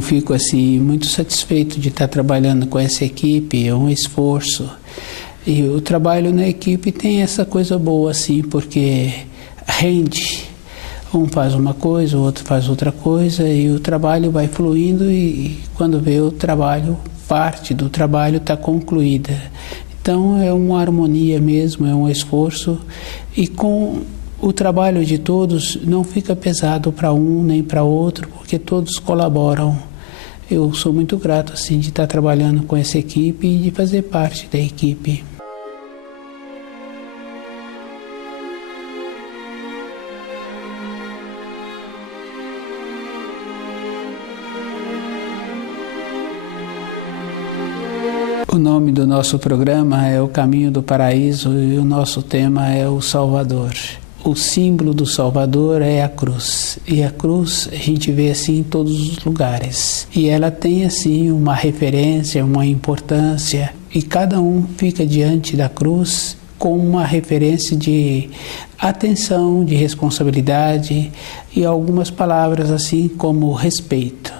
Eu fico assim muito satisfeito de estar trabalhando com essa equipe, é um esforço. E o trabalho na equipe tem essa coisa boa assim, porque rende. Um faz uma coisa, o outro faz outra coisa e o trabalho vai fluindo e quando vê o trabalho, parte do trabalho está concluída. Então é uma harmonia mesmo, é um esforço e com o trabalho de todos não fica pesado para um nem para outro, porque todos colaboram. Eu sou muito grato assim, de estar trabalhando com essa equipe e de fazer parte da equipe. O nome do nosso programa é O Caminho do Paraíso e o nosso tema é o Salvador. O símbolo do Salvador é a cruz. E a cruz a gente vê assim em todos os lugares. E ela tem assim uma referência, uma importância. E cada um fica diante da cruz com uma referência de atenção, de responsabilidade e algumas palavras assim como respeito.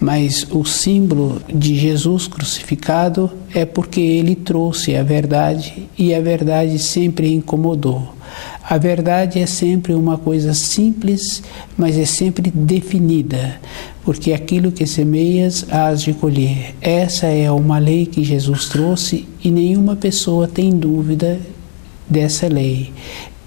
Mas o símbolo de Jesus crucificado é porque ele trouxe a verdade e a verdade sempre incomodou. A verdade é sempre uma coisa simples, mas é sempre definida, porque aquilo que semeias hás de colher. Essa é uma lei que Jesus trouxe e nenhuma pessoa tem dúvida dessa lei.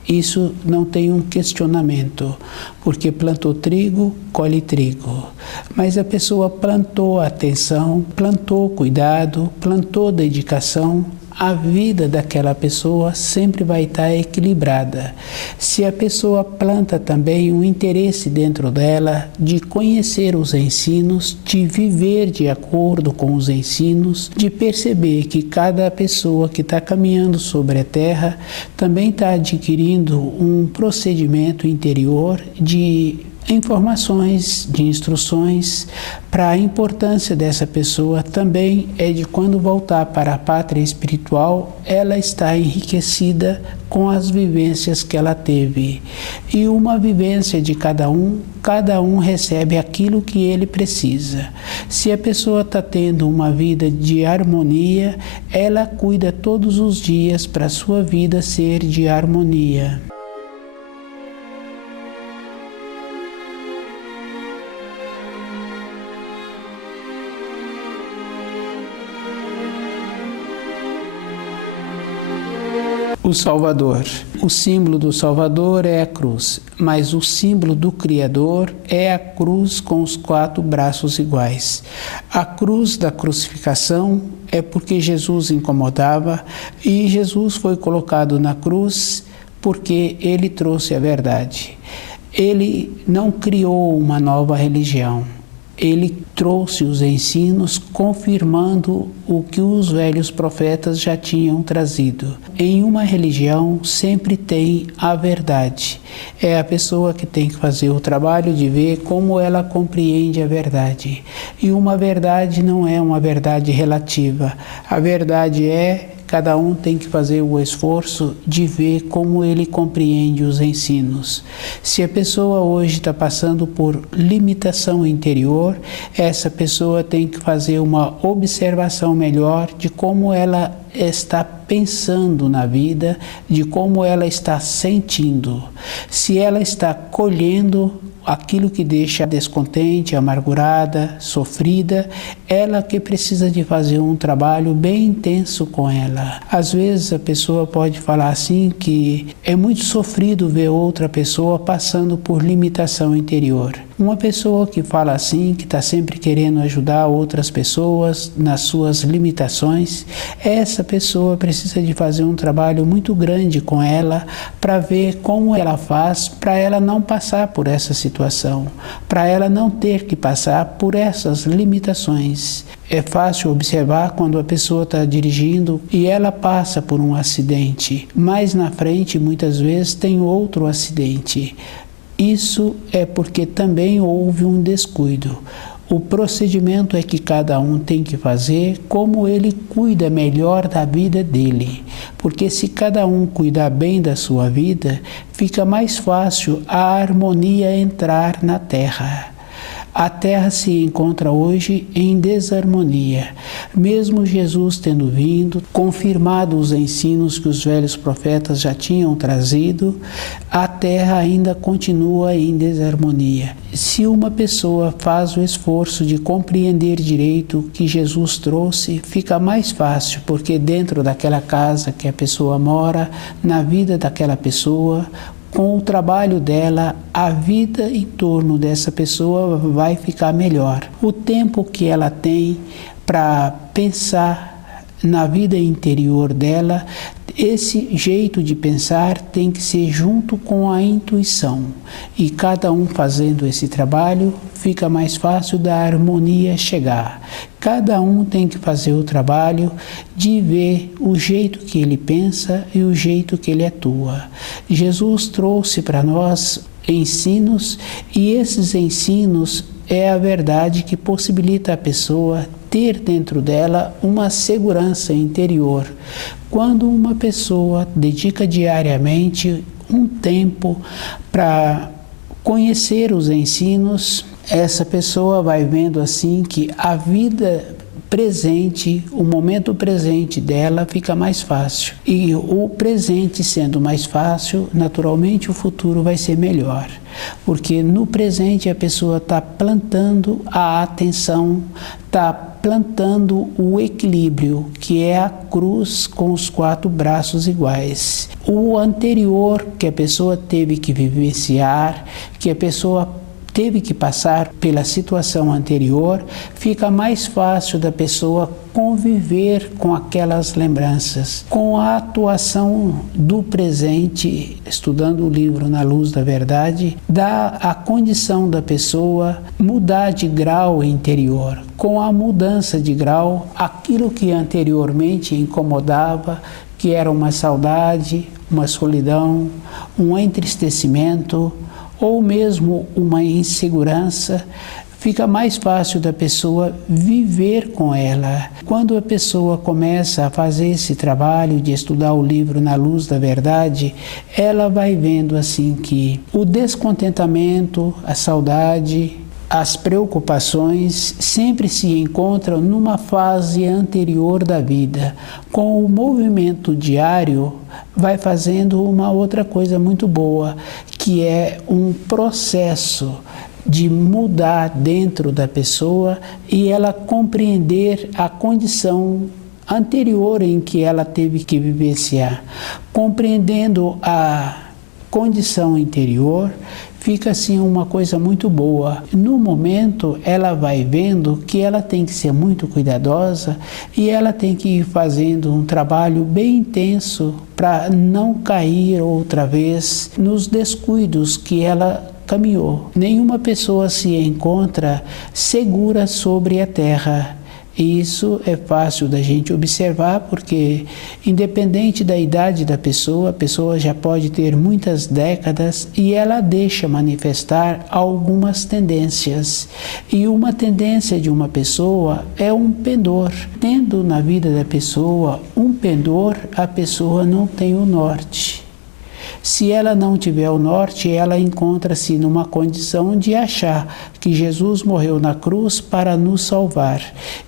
Isso não tem um questionamento, porque plantou trigo, colhe trigo. Mas a pessoa plantou atenção, plantou cuidado, plantou dedicação, a vida daquela pessoa sempre vai estar equilibrada. Se a pessoa planta também um interesse dentro dela de conhecer os ensinos, de viver de acordo com os ensinos, de perceber que cada pessoa que está caminhando sobre a terra também está adquirindo um procedimento interior de informações, de instruções, para a importância dessa pessoa também é de quando voltar para a pátria espiritual, ela está enriquecida com as vivências que ela teve. E uma vivência de cada um recebe aquilo que ele precisa. Se a pessoa está tendo uma vida de harmonia, ela cuida todos os dias para a sua vida ser de harmonia. O Salvador. O símbolo do Salvador é a cruz, mas o símbolo do Criador é a cruz com os 4 braços iguais. A cruz da crucificação é porque Jesus incomodava e Jesus foi colocado na cruz porque ele trouxe a verdade. Ele não criou uma nova religião. Ele trouxe os ensinos confirmando o que os velhos profetas já tinham trazido. Em uma religião sempre tem a verdade. É a pessoa que tem que fazer o trabalho de ver como ela compreende a verdade. E uma verdade não é uma verdade relativa. A verdade é cada um tem que fazer o esforço de ver como ele compreende os ensinos. Se a pessoa hoje está passando por limitação interior, essa pessoa tem que fazer uma observação melhor de como ela está pensando na vida, de como ela está sentindo. Se ela está colhendo aquilo que deixa descontente, amargurada, sofrida, ela que precisa de fazer um trabalho bem intenso com ela. Às vezes a pessoa pode falar assim que é muito sofrido ver outra pessoa passando por limitação interior. Uma pessoa que fala assim, que está sempre querendo ajudar outras pessoas nas suas limitações, essa pessoa precisa de fazer um trabalho muito grande com ela para ver como ela faz para ela não passar por essa situação, para ela não ter que passar por essas limitações. É fácil observar quando a pessoa está dirigindo e ela passa por um acidente, mais na frente muitas vezes tem outro acidente. Isso é porque também houve um descuido. O procedimento é que cada um tem que fazer como ele cuida melhor da vida dele. Porque se cada um cuidar bem da sua vida, fica mais fácil a harmonia entrar na terra. A terra se encontra hoje em desarmonia. Mesmo Jesus tendo vindo, confirmado os ensinos que os velhos profetas já tinham trazido, a terra ainda continua em desarmonia. Se uma pessoa faz o esforço de compreender direito o que Jesus trouxe, fica mais fácil, porque dentro daquela casa que a pessoa mora, na vida daquela pessoa, com o trabalho dela, a vida em torno dessa pessoa vai ficar melhor. O tempo que ela tem para pensar na vida interior dela, esse jeito de pensar tem que ser junto com a intuição. E cada um fazendo esse trabalho, fica mais fácil da harmonia chegar. Cada um tem que fazer o trabalho de ver o jeito que ele pensa e o jeito que ele atua. Jesus trouxe para nós ensinos, e esses ensinos é a verdade que possibilita a pessoa ter dentro dela uma segurança interior. Quando uma pessoa dedica diariamente um tempo para conhecer os ensinos, essa pessoa vai vendo assim que a vida presente, o momento presente dela fica mais fácil. E o presente sendo mais fácil, naturalmente o futuro vai ser melhor. Porque no presente a pessoa está plantando a atenção, está plantando o equilíbrio, que é a cruz com os 4 braços iguais. O anterior que a pessoa teve que vivenciar, que a pessoa teve que passar pela situação anterior, fica mais fácil da pessoa conviver com aquelas lembranças. Com a atuação do presente, estudando o livro Na Luz da Verdade, dá a condição da pessoa mudar de grau interior. Com a mudança de grau, aquilo que anteriormente incomodava, que era uma saudade, uma solidão, um entristecimento, ou mesmo uma insegurança, fica mais fácil da pessoa viver com ela. Quando a pessoa começa a fazer esse trabalho de estudar o livro Na Luz da Verdade, ela vai vendo assim que o descontentamento, a saudade, as preocupações sempre se encontram numa fase anterior da vida. Com o movimento diário, vai fazendo uma outra coisa muito boa, que é um processo de mudar dentro da pessoa e ela compreender a condição anterior em que ela teve que vivenciar. Compreendendo a condição interior, fica assim uma coisa muito boa. No momento, ela vai vendo que ela tem que ser muito cuidadosa e ela tem que ir fazendo um trabalho bem intenso para não cair outra vez nos descuidos que ela caminhou. Nenhuma pessoa se encontra segura sobre a terra. E isso é fácil da gente observar, porque independente da idade da pessoa, a pessoa já pode ter muitas décadas e ela deixa manifestar algumas tendências. E uma tendência de uma pessoa é um pendor. Tendo na vida da pessoa um pendor, a pessoa não tem o norte. Se ela não tiver o norte, ela encontra-se numa condição de achar que Jesus morreu na cruz para nos salvar.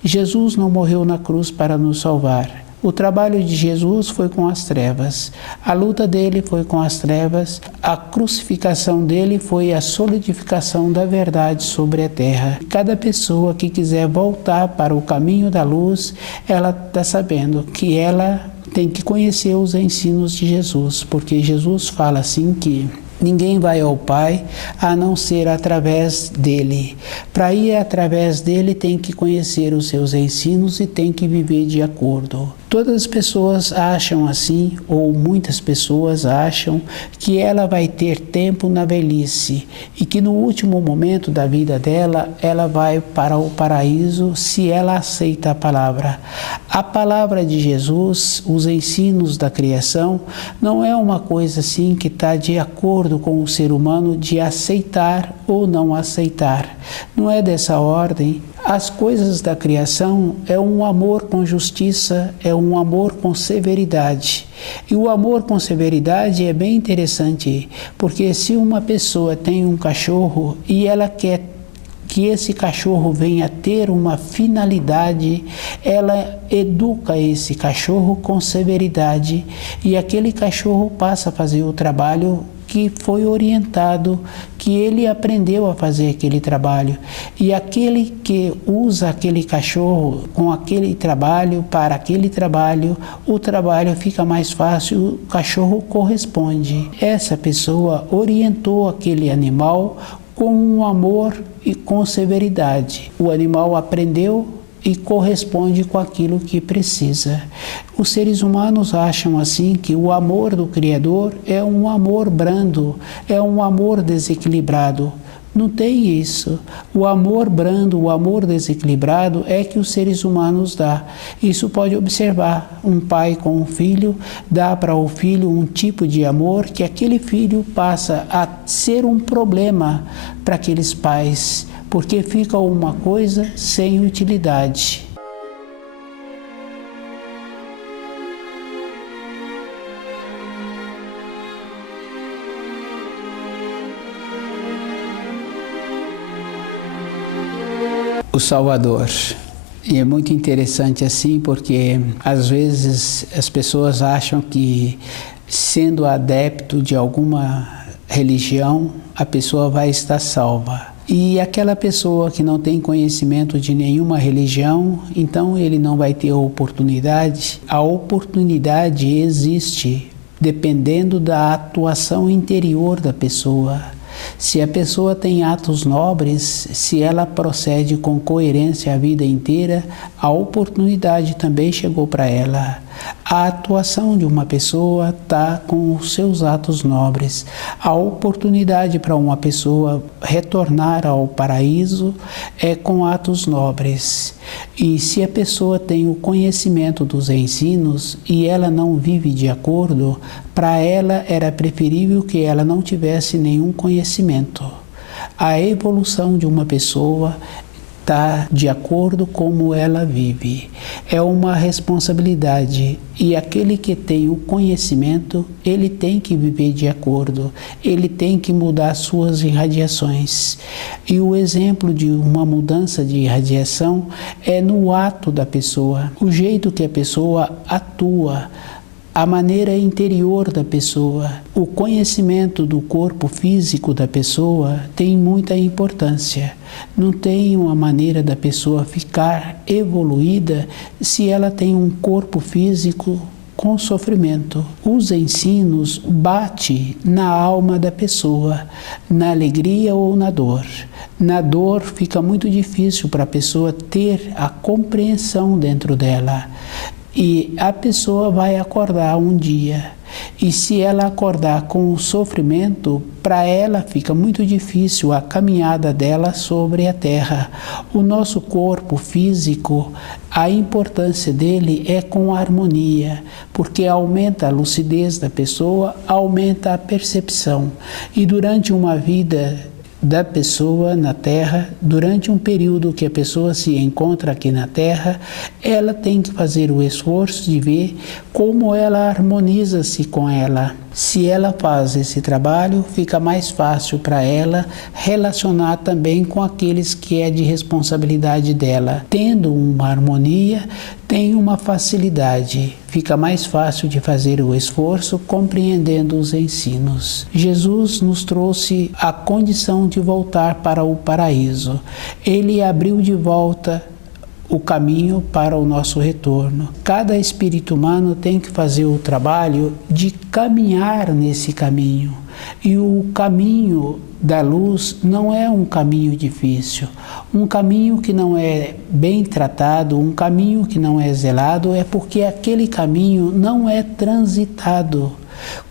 Jesus não morreu na cruz para nos salvar. O trabalho de Jesus foi com as trevas. A luta dele foi com as trevas. A crucificação dele foi a solidificação da verdade sobre a terra. Cada pessoa que quiser voltar para o caminho da luz, ela está sabendo que ela tem que conhecer os ensinos de Jesus, porque Jesus fala assim que ninguém vai ao Pai a não ser através dele. Para ir através dele tem que conhecer os seus ensinos e tem que viver de acordo. Todas as pessoas acham assim, ou muitas pessoas acham, que ela vai ter tempo na velhice e que no último momento da vida dela, ela vai para o paraíso se ela aceita a palavra. A palavra de Jesus, os ensinos da criação, não é uma coisa assim que está de acordo com o ser humano de aceitar ou não aceitar. Não é dessa ordem. As coisas da criação é um amor com justiça, é um amor com severidade. E o amor com severidade é bem interessante, porque se uma pessoa tem um cachorro e ela quer que esse cachorro venha ter uma finalidade, ela educa esse cachorro com severidade e aquele cachorro passa a fazer o trabalho que foi orientado, que ele aprendeu a fazer aquele trabalho. E aquele que usa aquele cachorro com aquele trabalho, para aquele trabalho, o trabalho fica mais fácil, o cachorro corresponde. Essa pessoa orientou aquele animal com um amor e com severidade. O animal aprendeu e corresponde com aquilo que precisa. Os seres humanos acham assim que o amor do Criador é um amor brando, é um amor desequilibrado. Não tem isso. O amor brando, o amor desequilibrado é que os seres humanos dão. Isso pode observar. Um pai com um filho dá para o filho um tipo de amor que aquele filho passa a ser um problema para aqueles pais, porque fica uma coisa sem utilidade. O Salvador. E é muito interessante assim, porque às vezes as pessoas acham que sendo adepto de alguma religião, a pessoa vai estar salva. E aquela pessoa que não tem conhecimento de nenhuma religião, então ele não vai ter oportunidade. A oportunidade existe dependendo da atuação interior da pessoa. Se a pessoa tem atos nobres, se ela procede com coerência a vida inteira, a oportunidade também chegou para ela. A atuação de uma pessoa está com os seus atos nobres. A oportunidade para uma pessoa retornar ao paraíso é com atos nobres. E se a pessoa tem o conhecimento dos ensinos e ela não vive de acordo, para ela era preferível que ela não tivesse nenhum conhecimento. A evolução de uma pessoa está de acordo com como ela vive. É uma responsabilidade e aquele que tem o conhecimento, ele tem que viver de acordo, ele tem que mudar suas irradiações. E o exemplo de uma mudança de irradiação é no ato da pessoa, o jeito que a pessoa atua, a maneira interior da pessoa. O conhecimento do corpo físico da pessoa tem muita importância. Não tem uma maneira da pessoa ficar evoluída se ela tem um corpo físico com sofrimento. Os ensinos batem na alma da pessoa, na alegria ou na dor. Na dor fica muito difícil para a pessoa ter a compreensão dentro dela. E a pessoa vai acordar um dia. E se ela acordar com o sofrimento, para ela fica muito difícil a caminhada dela sobre a terra. O nosso corpo físico, a importância dele é com a harmonia, porque aumenta a lucidez da pessoa, aumenta a percepção. E durante uma vida da pessoa na Terra, durante um período que a pessoa se encontra aqui na Terra, ela tem que fazer o esforço de ver como ela harmoniza-se com ela. Se ela faz esse trabalho, fica mais fácil para ela relacionar também com aqueles que é de responsabilidade dela. Tendo uma harmonia, tem uma facilidade, fica mais fácil de fazer o esforço compreendendo os ensinos. Jesus nos trouxe a condição de voltar para o paraíso. Ele abriu de volta o caminho para o nosso retorno. Cada espírito humano tem que fazer o trabalho de caminhar nesse caminho. E o caminho da luz não é um caminho difícil. Um caminho que não é bem tratado, um caminho que não é zelado, é porque aquele caminho não é transitado.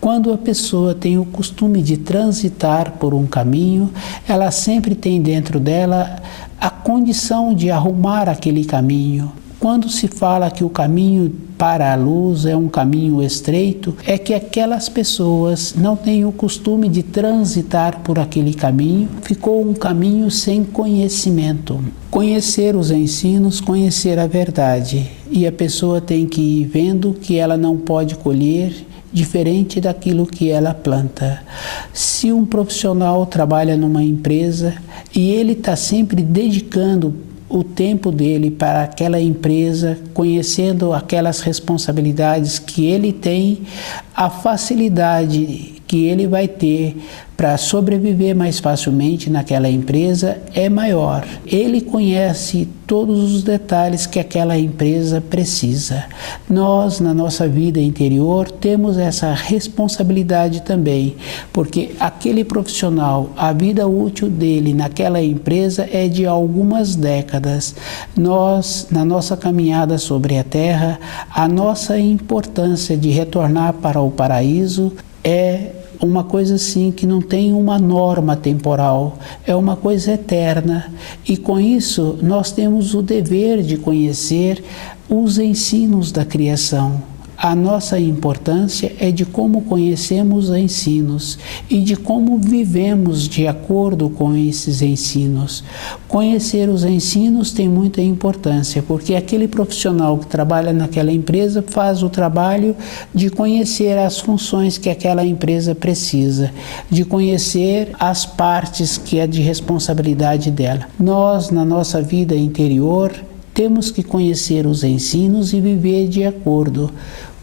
Quando a pessoa tem o costume de transitar por um caminho, ela sempre tem dentro dela a condição de arrumar aquele caminho. Quando se fala que o caminho para a luz é um caminho estreito, é que aquelas pessoas não têm o costume de transitar por aquele caminho, ficou um caminho sem conhecimento. Conhecer os ensinos, conhecer a verdade. E a pessoa tem que ir vendo que ela não pode colher diferente daquilo que ela planta. Se um profissional trabalha numa empresa e ele está sempre dedicando o tempo dele para aquela empresa, conhecendo aquelas responsabilidades que ele tem, a facilidade que ele vai ter para sobreviver mais facilmente naquela empresa é maior. Ele conhece todos os detalhes que aquela empresa precisa. Nós, na nossa vida interior, temos essa responsabilidade também, porque aquele profissional, a vida útil dele naquela empresa é de algumas décadas. Nós, na nossa caminhada sobre a Terra, a nossa importância de retornar para o paraíso é uma coisa assim que não tem uma norma temporal, é uma coisa eterna. E com isso nós temos o dever de conhecer os ensinos da criação. A nossa importância é de como conhecemos os ensinos e de como vivemos de acordo com esses ensinos. Conhecer os ensinos tem muita importância, porque aquele profissional que trabalha naquela empresa faz o trabalho de conhecer as funções que aquela empresa precisa, de conhecer as partes que é de responsabilidade dela. Nós, na nossa vida interior, temos que conhecer os ensinos e viver de acordo.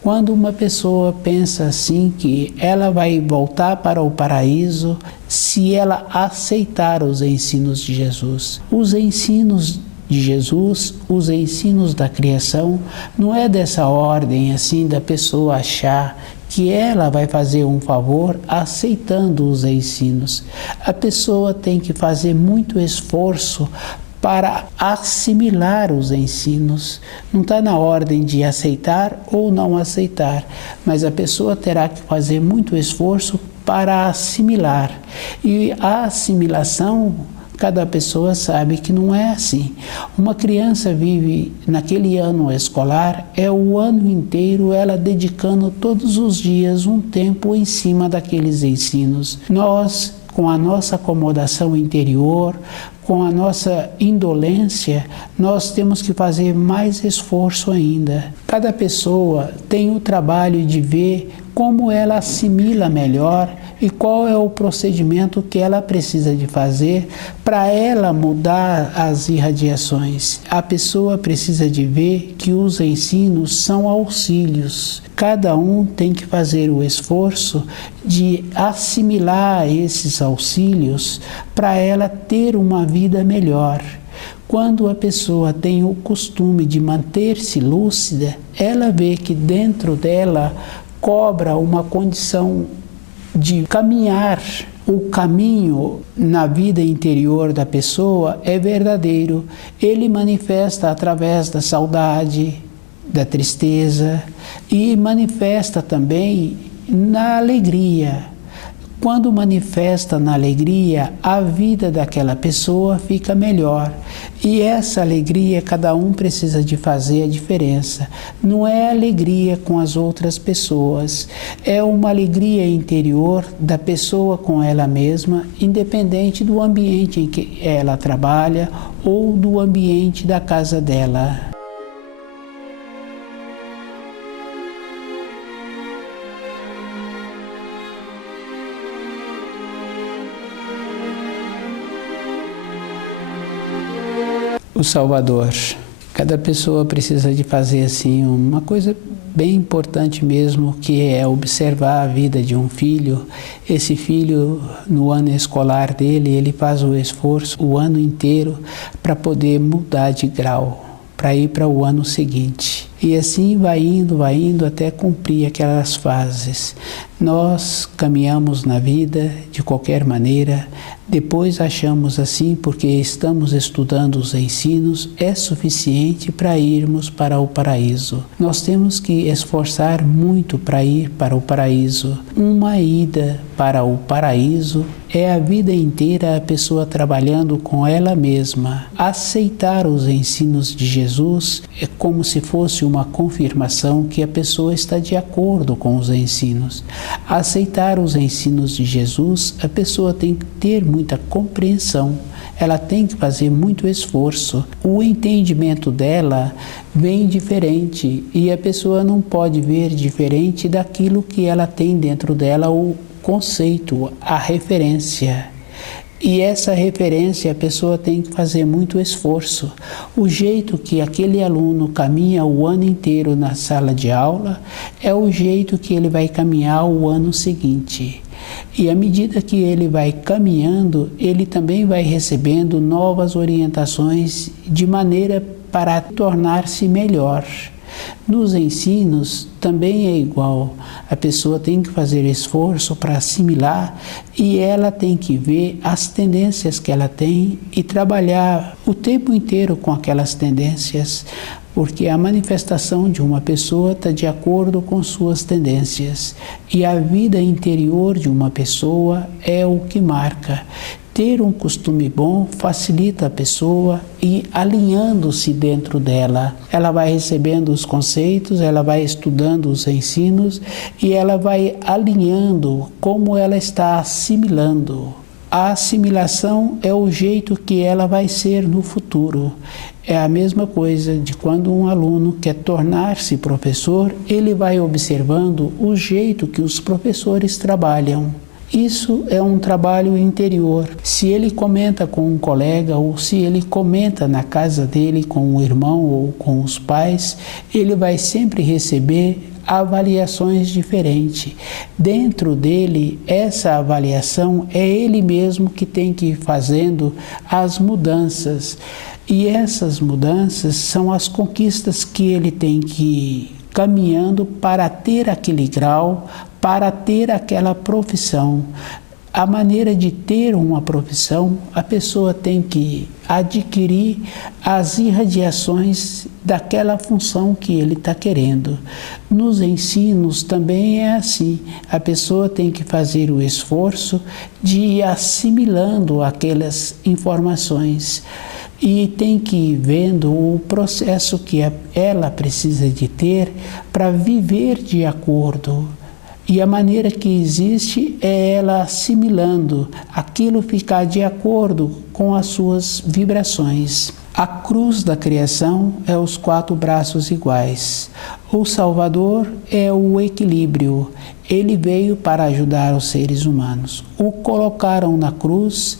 Quando uma pessoa pensa assim que ela vai voltar para o paraíso se ela aceitar os ensinos de Jesus. Os ensinos de Jesus, os ensinos da criação, não é dessa ordem assim da pessoa achar que ela vai fazer um favor aceitando os ensinos. A pessoa tem que fazer muito esforço para assimilar os ensinos. Não está na ordem de aceitar ou não aceitar, mas a pessoa terá que fazer muito esforço para assimilar. E a assimilação, cada pessoa sabe que não é assim. Uma criança vive naquele ano escolar, é o ano inteiro ela dedicando todos os dias um tempo em cima daqueles ensinos. Nós, com a nossa acomodação interior, com a nossa indolência, nós temos que fazer mais esforço ainda. Cada pessoa tem o trabalho de ver como ela assimila melhor e qual é o procedimento que ela precisa de fazer para ela mudar as irradiações. A pessoa precisa de ver que os ensinos são auxílios. Cada um tem que fazer o esforço de assimilar esses auxílios para ela ter uma vida melhor. Quando a pessoa tem o costume de manter-se lúcida, ela vê que dentro dela cobra uma condição de caminhar. O caminho na vida interior da pessoa é verdadeiro. Ele manifesta através da saudade, da tristeza e manifesta também na alegria. Quando manifesta na alegria, a vida daquela pessoa fica melhor. E essa alegria, cada um precisa de fazer a diferença. Não é alegria com as outras pessoas, é uma alegria interior da pessoa com ela mesma, independente do ambiente em que ela trabalha ou do ambiente da casa dela. O Salvador. Cada pessoa precisa de fazer assim uma coisa bem importante mesmo, que é observar a vida de um filho. Esse filho, no ano escolar dele, ele faz o esforço o ano inteiro para poder mudar de grau, para ir para o ano seguinte. E assim vai indo até cumprir aquelas fases. Nós caminhamos na vida de qualquer maneira, depois achamos assim, porque estamos estudando os ensinos, é suficiente para irmos para o paraíso. Nós temos que esforçar muito para ir para o paraíso. Uma ida para o paraíso é a vida inteira a pessoa trabalhando com ela mesma. Aceitar os ensinos de Jesus é como se fosse uma confirmação que a pessoa está de acordo com os ensinos. Aceitar os ensinos de Jesus, a pessoa tem que ter muita compreensão ela tem que fazer muito esforço. O entendimento dela vem diferente e a pessoa não pode ver diferente daquilo que ela tem dentro dela, o conceito, a referência. E essa referência a pessoa tem que fazer muito esforço. O jeito que aquele aluno caminha o ano inteiro na sala de aula é o jeito que ele vai caminhar o ano seguinte. E à medida que ele vai caminhando, ele também vai recebendo novas orientações de maneira para tornar-se melhor. Nos ensinos também é igual, a pessoa tem que fazer esforço para assimilar e ela tem que ver as tendências que ela tem e trabalhar o tempo inteiro com aquelas tendências, porque a manifestação de uma pessoa está de acordo com suas tendências e a vida interior de uma pessoa é o que marca. Ter um costume bom facilita a pessoa e alinhando-se dentro dela. Ela vai recebendo os conceitos, ela vai estudando os ensinos e ela vai alinhando como ela está assimilando. A assimilação é o jeito que ela vai ser no futuro. É a mesma coisa de quando um aluno quer tornar-se professor, ele vai observando o jeito que os professores trabalham. Isso é um trabalho interior. Se ele comenta com um colega ou se ele comenta na casa dele com o irmão ou com os pais, ele vai sempre receber avaliações diferentes. Dentro dele, essa avaliação é ele mesmo que tem que ir fazendo as mudanças. E essas mudanças são as conquistas que ele tem que ir caminhando para ter aquele grau, para ter aquela profissão. A maneira de ter uma profissão, a pessoa tem que adquirir as irradiações daquela função que ele está querendo. Nos ensinos também é assim, a pessoa tem que fazer o esforço de ir assimilando aquelas informações. E tem que ir vendo o processo que ela precisa de ter para viver de acordo. E a maneira que existe é ela assimilando, aquilo ficar de acordo com as suas vibrações. A cruz da criação é os 4 braços iguais. O Salvador é o equilíbrio. Ele veio para ajudar os seres humanos. O colocaram na cruz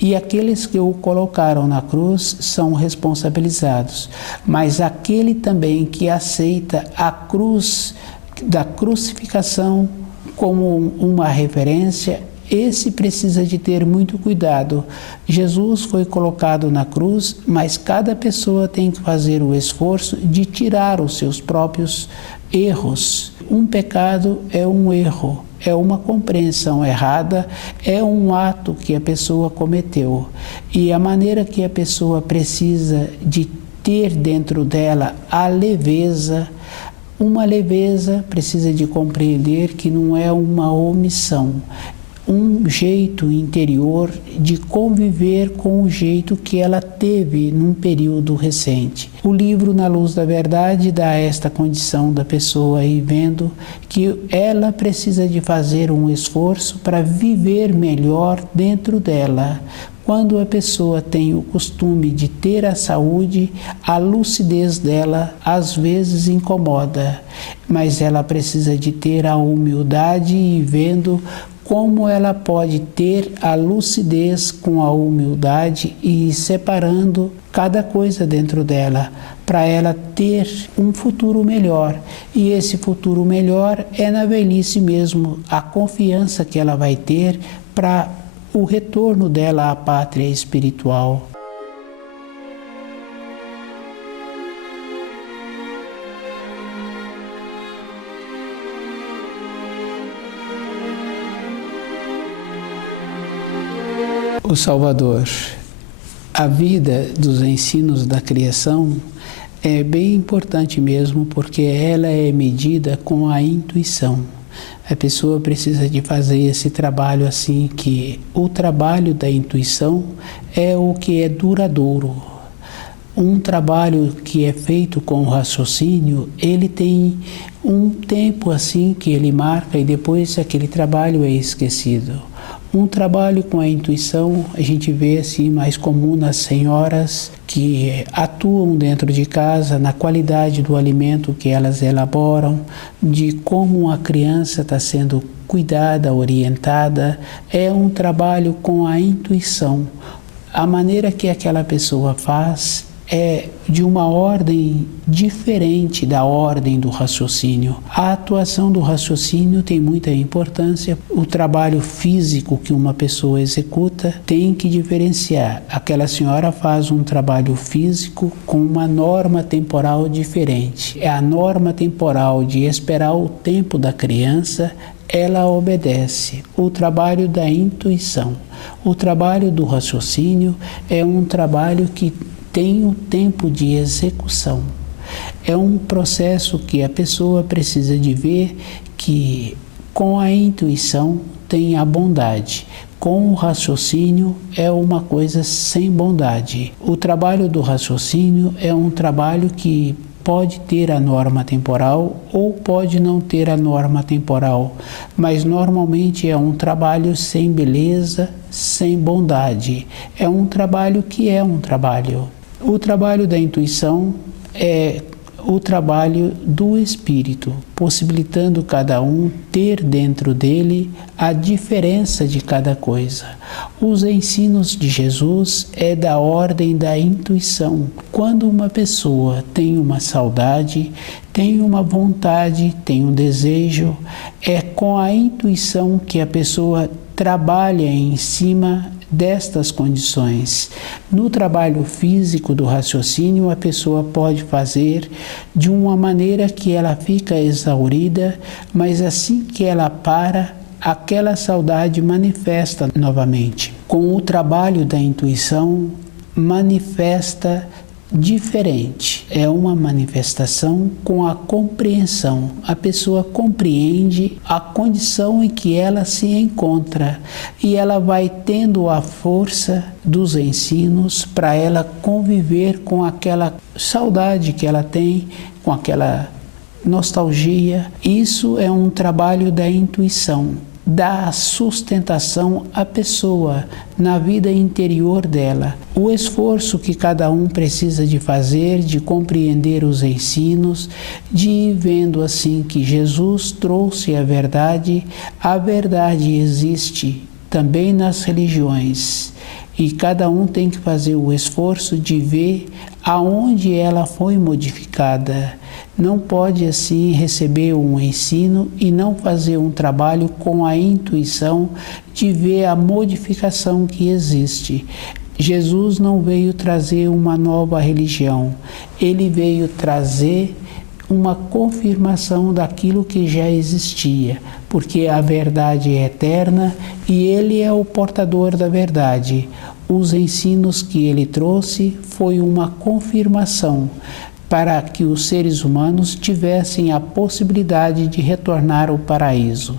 e aqueles que o colocaram na cruz são responsabilizados. Mas aquele também que aceita a cruz da crucificação como uma referência, esse precisa de ter muito cuidado. Jesus foi colocado na cruz, mas cada pessoa tem que fazer o esforço de tirar os seus próprios erros. Um pecado é um erro, é uma compreensão errada, é um ato que a pessoa cometeu. E a maneira que a pessoa precisa de ter dentro dela a leveza, uma leveza precisa de compreender que não é uma omissão, um jeito interior de conviver com o jeito que ela teve num período recente. O livro Na Luz da Verdade dá esta condição da pessoa aí vendo que ela precisa de fazer um esforço para viver melhor dentro dela. Quando a pessoa tem o costume de ter a saúde, a lucidez dela às vezes incomoda, mas ela precisa de ter a humildade e vendo como ela pode ter a lucidez com a humildade e separando cada coisa dentro dela, para ela ter um futuro melhor. E esse futuro melhor é na velhice mesmo, a confiança que ela vai ter para o retorno dela à pátria espiritual. O Salvador. A vida dos ensinos da criação é bem importante mesmo, porque ela é medida com a intuição. A pessoa precisa de fazer esse trabalho assim, que o trabalho da intuição é o que é duradouro. Um trabalho que é feito com o raciocínio, ele tem um tempo assim que ele marca e depois aquele trabalho é esquecido. Um trabalho com a intuição a gente vê assim mais comum nas senhoras que atuam dentro de casa, na qualidade do alimento que elas elaboram, de como a criança está sendo cuidada, orientada. É um trabalho com a intuição. A maneira que aquela pessoa faz é de uma ordem diferente da ordem do raciocínio. A atuação do raciocínio tem muita importância. O trabalho físico que uma pessoa executa tem que diferenciar. Aquela senhora faz um trabalho físico com uma norma temporal diferente. É a norma temporal de esperar o tempo da criança. Ela obedece. O trabalho da intuição, o trabalho do raciocínio é um trabalho que tem o tempo de execução. É um processo que a pessoa precisa de ver que com a intuição tem a bondade. Com o raciocínio é uma coisa sem bondade. O trabalho do raciocínio é um trabalho que pode ter a norma temporal ou pode não ter a norma temporal, mas normalmente é um trabalho sem beleza, sem bondade. É um trabalho que é um trabalho. O trabalho da intuição é o trabalho do espírito, possibilitando cada um ter dentro dele a diferença de cada coisa. Os ensinos de Jesus é da ordem da intuição. Quando uma pessoa tem uma saudade, tem uma vontade, tem um desejo, é com a intuição que a pessoa trabalha em cima destas condições. No trabalho físico do raciocínio, a pessoa pode fazer de uma maneira que ela fica exaurida, mas assim que ela para, aquela saudade manifesta novamente. Com o trabalho da intuição, manifesta diferente. É uma manifestação com a compreensão. A pessoa compreende a condição em que ela se encontra e ela vai tendo a força dos ensinos para ela conviver com aquela saudade que ela tem, com aquela nostalgia. Isso é um trabalho da intuição. Dá sustentação à pessoa na vida interior dela. O esforço que cada um precisa de fazer, de compreender os ensinos, de ir vendo assim que Jesus trouxe a verdade existe também nas religiões. E cada um tem que fazer o esforço de ver aonde ela foi modificada. Não pode assim receber um ensino e não fazer um trabalho com a intuição de ver a modificação que existe. Jesus não veio trazer uma nova religião, ele veio trazer uma confirmação daquilo que já existia, porque a verdade é eterna e ele é o portador da verdade. Os ensinos que ele trouxe foi uma confirmação para que os seres humanos tivessem a possibilidade de retornar ao paraíso.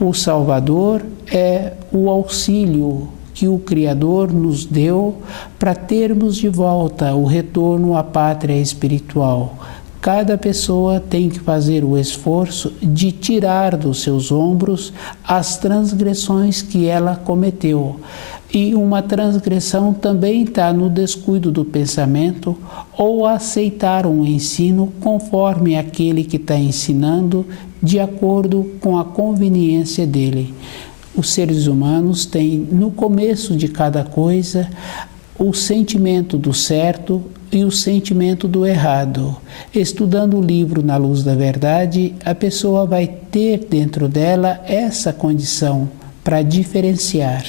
O Salvador é o auxílio que o Criador nos deu para termos de volta o retorno à pátria espiritual. Cada pessoa tem que fazer o esforço de tirar dos seus ombros as transgressões que ela cometeu. E uma transgressão também está no descuido do pensamento ou aceitar um ensino conforme aquele que está ensinando, de acordo com a conveniência dele. Os seres humanos têm, no começo de cada coisa, o sentimento do certo e o sentimento do errado. Estudando o livro Na Luz da Verdade, a pessoa vai ter dentro dela essa condição para diferenciar.